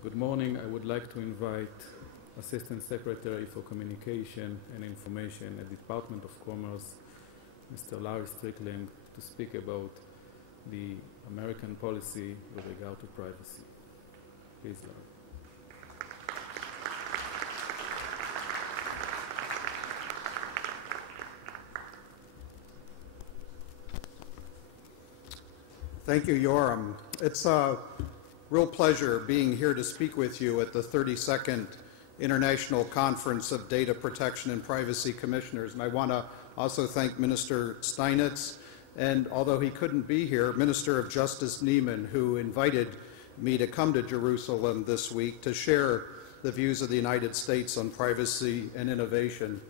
Good morning. I would like to invite Assistant Secretary for Communication and Information at the Department of Commerce, Mr. Larry Strickling, to speak about the American policy with regard to privacy. Please, Larry. Thank you, Yoram. It's a real pleasure being here to speak with you at the 32nd International Conference of Data Protection and Privacy Commissioners. And I want to also thank Minister Steinitz, and although he couldn't be here, Minister of Justice Neiman, who invited me to come to Jerusalem this week to share the views of the United States on privacy and innovation.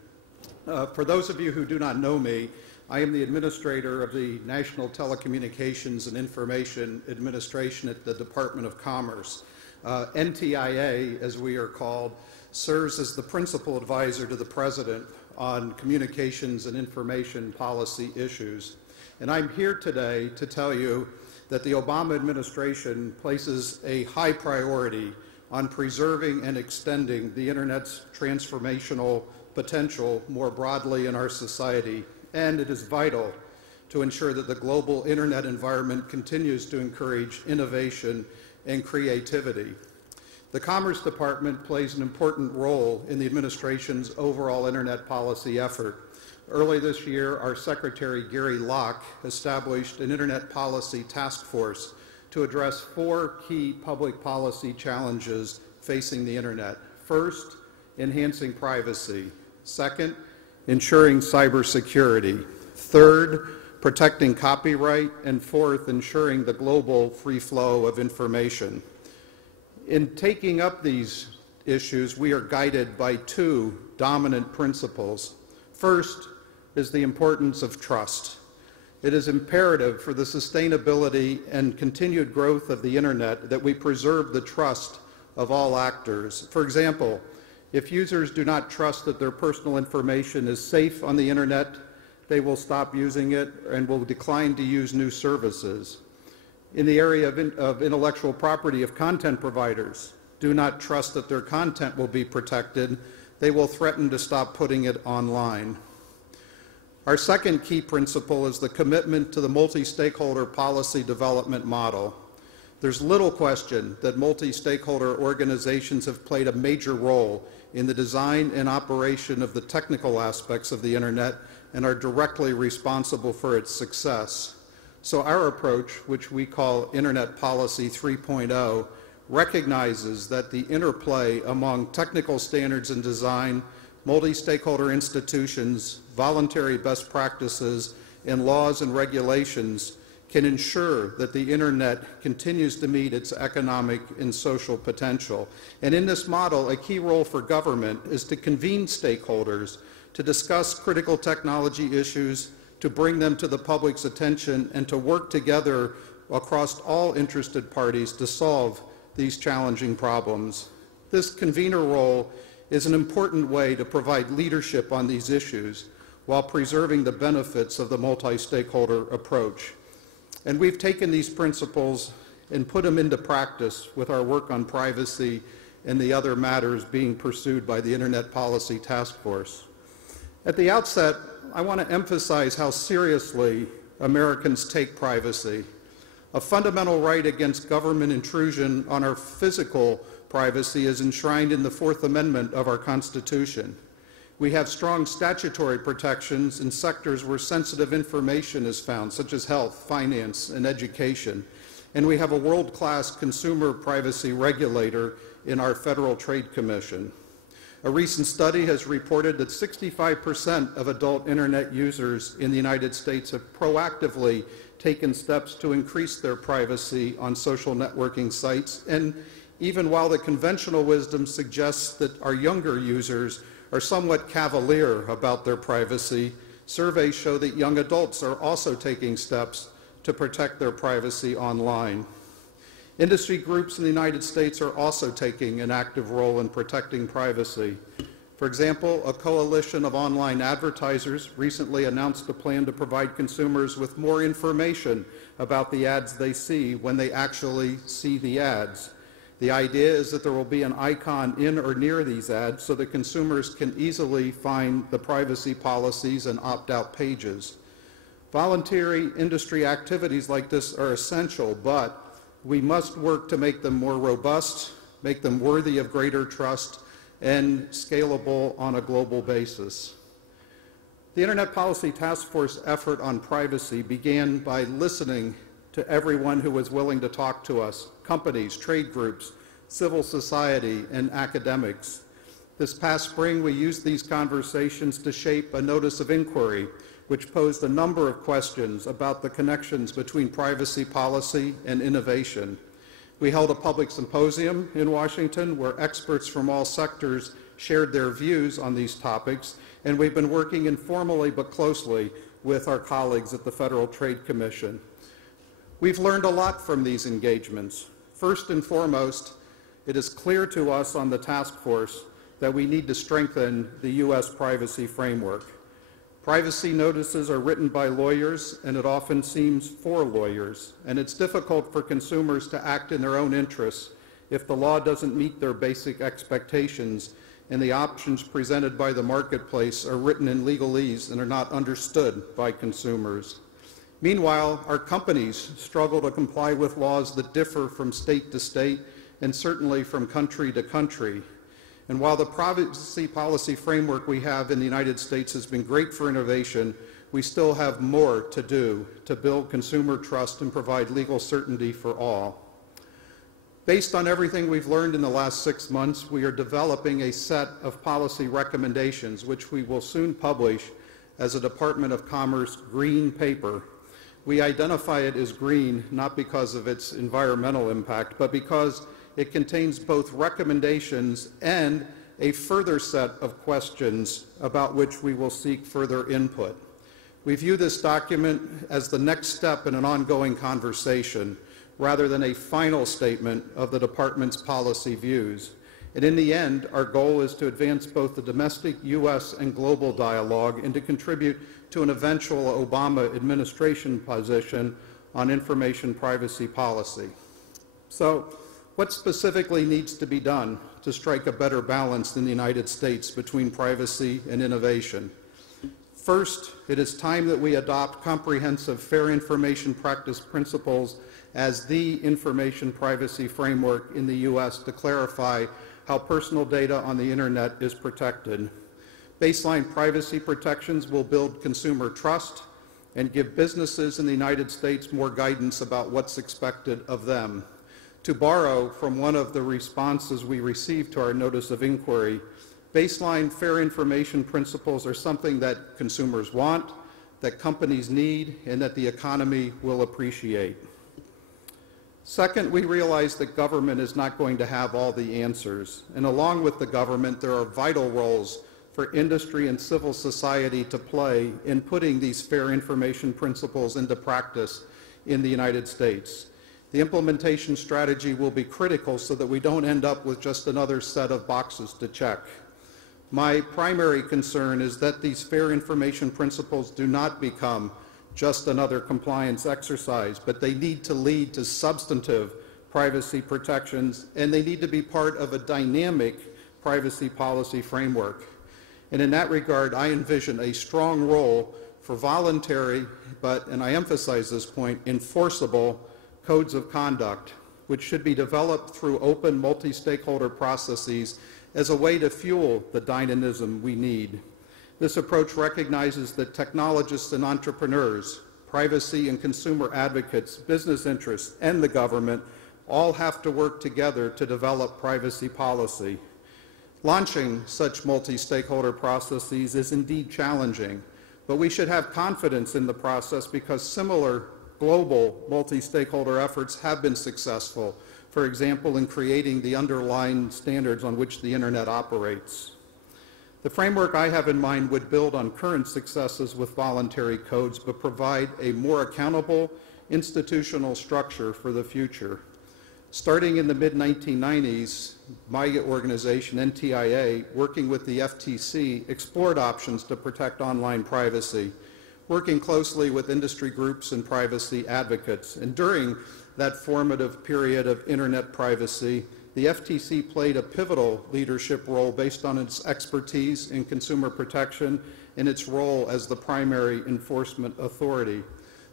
For those of you who do not know me, I am the administrator of the National Telecommunications and Information Administration at the Department of Commerce. NTIA, as we are called, serves as the principal advisor to the President on communications and information policy issues. And I'm here today to tell you that the Obama administration places a high priority on preserving and extending the Internet's transformational potential more broadly in our society. And it is vital to ensure that the global Internet environment continues to encourage innovation and creativity. The Commerce Department plays an important role in the administration's overall Internet policy effort. Early this year, our Secretary Gary Locke established an Internet policy task force to address 4 key public policy challenges facing the Internet. First, enhancing privacy. Second, ensuring cybersecurity. Third, protecting copyright. And fourth, ensuring the global free flow of information. In taking up these issues, we are guided by 2 dominant principles. First is the importance of trust. It is imperative for the sustainability and continued growth of the Internet that we preserve the trust of all actors. For example, if users do not trust that their personal information is safe on the Internet, they will stop using it and will decline to use new services. In the area of intellectual property, if content providers do not trust that their content will be protected, they will threaten to stop putting it online. Our second key principle is the commitment to the multi-stakeholder policy development model. There's little question that multi-stakeholder organizations have played a major role in the design and operation of the technical aspects of the Internet and are directly responsible for its success. So our approach, which we call Internet Policy 3.0, recognizes that the interplay among technical standards and design, multi-stakeholder institutions, voluntary best practices, and laws and regulations can ensure that the Internet continues to meet its economic and social potential. And in this model, a key role for government is to convene stakeholders to discuss critical technology issues, to bring them to the public's attention, and to work together across all interested parties to solve these challenging problems. This convener role is an important way to provide leadership on these issues while preserving the benefits of the multi-stakeholder approach. And we've taken these principles and put them into practice with our work on privacy and the other matters being pursued by the Internet Policy Task Force. At the outset, I want to emphasize how seriously Americans take privacy. A fundamental right against government intrusion on our physical privacy is enshrined in the 4th Amendment of our Constitution. We have strong statutory protections in sectors where sensitive information is found, such as health, finance, and education. And we have a world-class consumer privacy regulator in our Federal Trade Commission. A recent study has reported that 65% of adult Internet users in the United States have proactively taken steps to increase their privacy on social networking sites. And even while the conventional wisdom suggests that our younger users are somewhat cavalier about their privacy, surveys show that young adults are also taking steps to protect their privacy online. Industry groups in the United States are also taking an active role in protecting privacy. For example, a coalition of online advertisers recently announced a plan to provide consumers with more information about the ads they see when they actually see the ads. The idea is that there will be an icon in or near these ads so that consumers can easily find the privacy policies and opt-out pages. Voluntary industry activities like this are essential, but we must work to make them more robust, make them worthy of greater trust, and scalable on a global basis. The Internet Policy Task Force effort on privacy began by listening to everyone who was willing to talk to us: companies, trade groups, civil society, and academics. This past spring, we used these conversations to shape a notice of inquiry, which posed a number of questions about the connections between privacy policy and innovation. We held a public symposium in Washington where experts from all sectors shared their views on these topics, and we've been working informally but closely with our colleagues at the Federal Trade Commission. We've learned a lot from these engagements. First and foremost, it is clear to us on the task force that we need to strengthen the U.S. privacy framework. Privacy notices are written by lawyers, and it often seems for lawyers, and it's difficult for consumers to act in their own interests if the law doesn't meet their basic expectations and the options presented by the marketplace are written in legalese and are not understood by consumers. Meanwhile, our companies struggle to comply with laws that differ from state to state and certainly from country to country. And while the privacy policy framework we have in the United States has been great for innovation, we still have more to do to build consumer trust and provide legal certainty for all. Based on everything we've learned in the last 6 months, we are developing a set of policy recommendations, which we will soon publish as a Department of Commerce green paper. We identify it as green not because of its environmental impact, but because it contains both recommendations and a further set of questions about which we will seek further input. We view this document as the next step in an ongoing conversation, rather than a final statement of the Department's policy views. And in the end, our goal is to advance both the domestic U.S. and global dialogue and to contribute to an eventual Obama administration position on information privacy policy. So, what specifically needs to be done to strike a better balance in the United States between privacy and innovation? First, it is time that we adopt comprehensive fair information practice principles as the information privacy framework in the U.S. to clarify how personal data on the Internet is protected. Baseline privacy protections will build consumer trust and give businesses in the United States more guidance about what's expected of them. To borrow from one of the responses we received to our notice of inquiry, baseline fair information principles are something that consumers want, that companies need, and that the economy will appreciate. Second, we realize that government is not going to have all the answers, and along with the government, there are vital roles for industry and civil society to play in putting these fair information principles into practice in the United States. The implementation strategy will be critical so that we don't end up with just another set of boxes to check. My primary concern is that these fair information principles do not become just another compliance exercise, but they need to lead to substantive privacy protections, and they need to be part of a dynamic privacy policy framework. And in that regard, I envision a strong role for voluntary, but, and I emphasize this point, enforceable codes of conduct, which should be developed through open multi-stakeholder processes as a way to fuel the dynamism we need. This approach recognizes that technologists and entrepreneurs, privacy and consumer advocates, business interests, and the government all have to work together to develop privacy policy. Launching such multi-stakeholder processes is indeed challenging, but we should have confidence in the process because similar global multi-stakeholder efforts have been successful, for example, in creating the underlying standards on which the Internet operates. The framework I have in mind would build on current successes with voluntary codes, but provide a more accountable institutional structure for the future. Starting in the mid-1990s, my organization, NTIA, working with the FTC, explored options to protect online privacy, working closely with industry groups and privacy advocates. And during that formative period of Internet privacy, the FTC played a pivotal leadership role based on its expertise in consumer protection and its role as the primary enforcement authority.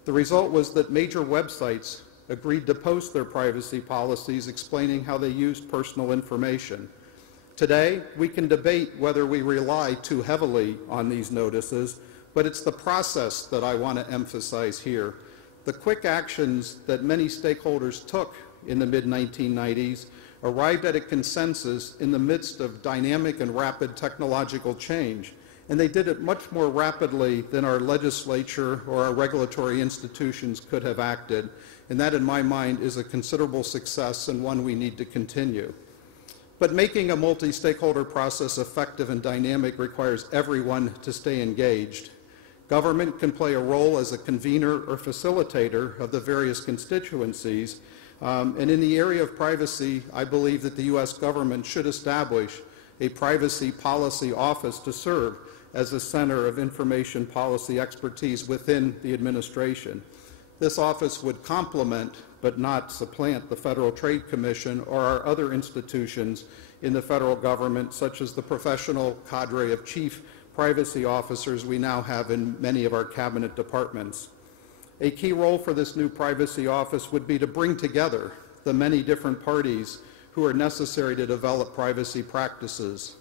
The result was that major websites agreed to post their privacy policies explaining how they used personal information. Today, we can debate whether we rely too heavily on these notices, but it's the process that I want to emphasize here. The quick actions that many stakeholders took in the mid-1990s arrived at a consensus in the midst of dynamic and rapid technological change, and they did it much more rapidly than our legislature or our regulatory institutions could have acted, and that, in my mind, is a considerable success and one we need to continue. But making a multi-stakeholder process effective and dynamic requires everyone to stay engaged. Government can play a role as a convener or facilitator of the various constituencies, and in the area of privacy, I believe that the U.S. government should establish a privacy policy office to serve as a center of information policy expertise within the administration. This office would complement but not supplant the Federal Trade Commission or our other institutions in the federal government, such as the professional cadre of chief privacy officers we now have in many of our cabinet departments. A key role for this new privacy office would be to bring together the many different parties who are necessary to develop privacy practices.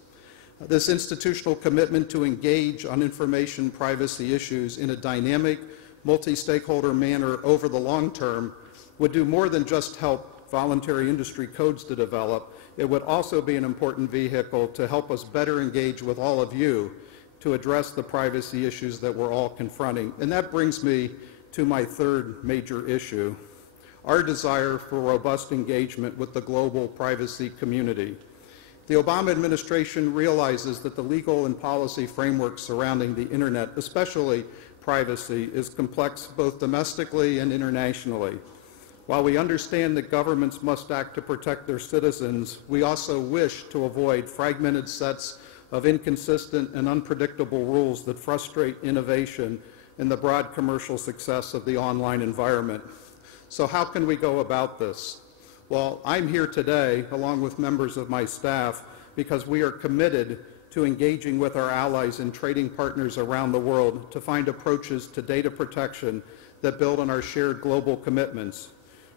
This institutional commitment to engage on information privacy issues in a dynamic, multi-stakeholder manner over the long term would do more than just help voluntary industry codes to develop. It would also be an important vehicle to help us better engage with all of you to address the privacy issues that we're all confronting. And that brings me to my third major issue, our desire for robust engagement with the global privacy community. The Obama administration realizes that the legal and policy framework surrounding the Internet, especially privacy, is complex both domestically and internationally. While we understand that governments must act to protect their citizens, we also wish to avoid fragmented sets of inconsistent and unpredictable rules that frustrate innovation and the broad commercial success of the online environment. So how can we go about this? Well, I'm here today, along with members of my staff, because we are committed to engaging with our allies and trading partners around the world to find approaches to data protection that build on our shared global commitments.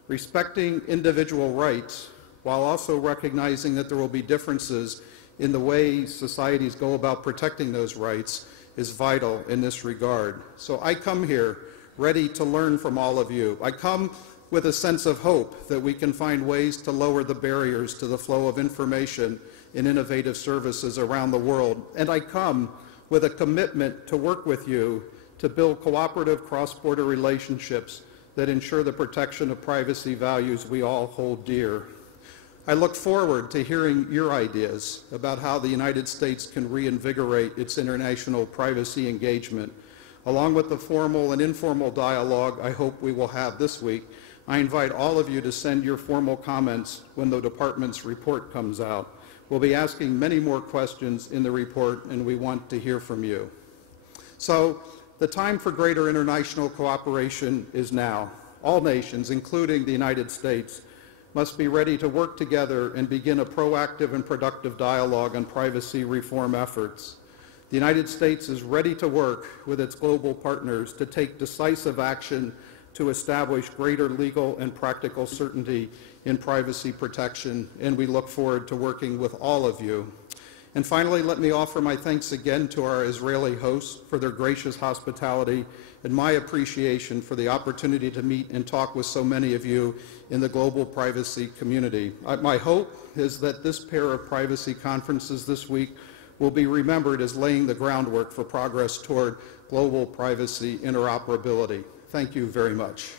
Respecting individual rights, while also recognizing that there will be differences in the way societies go about protecting those rights, is vital in this regard. So I come here ready to learn from all of you. I come with a sense of hope that we can find ways to lower the barriers to the flow of information and innovative services around the world. And I come with a commitment to work with you to build cooperative cross-border relationships that ensure the protection of privacy values we all hold dear. I look forward to hearing your ideas about how the United States can reinvigorate its international privacy engagement. Along with the formal and informal dialogue I hope we will have this week, I invite all of you to send your formal comments when the department's report comes out. We'll be asking many more questions in the report, and we want to hear from you. So, the time for greater international cooperation is now. All nations, including the United States, must be ready to work together and begin a proactive and productive dialogue on privacy reform efforts. The United States is ready to work with its global partners to take decisive action to establish greater legal and practical certainty in privacy protection, and we look forward to working with all of you. And finally, let me offer my thanks again to our Israeli hosts for their gracious hospitality and my appreciation for the opportunity to meet and talk with so many of you in the global privacy community. My hope is that this pair of privacy conferences this week will be remembered as laying the groundwork for progress toward global privacy interoperability. Thank you very much.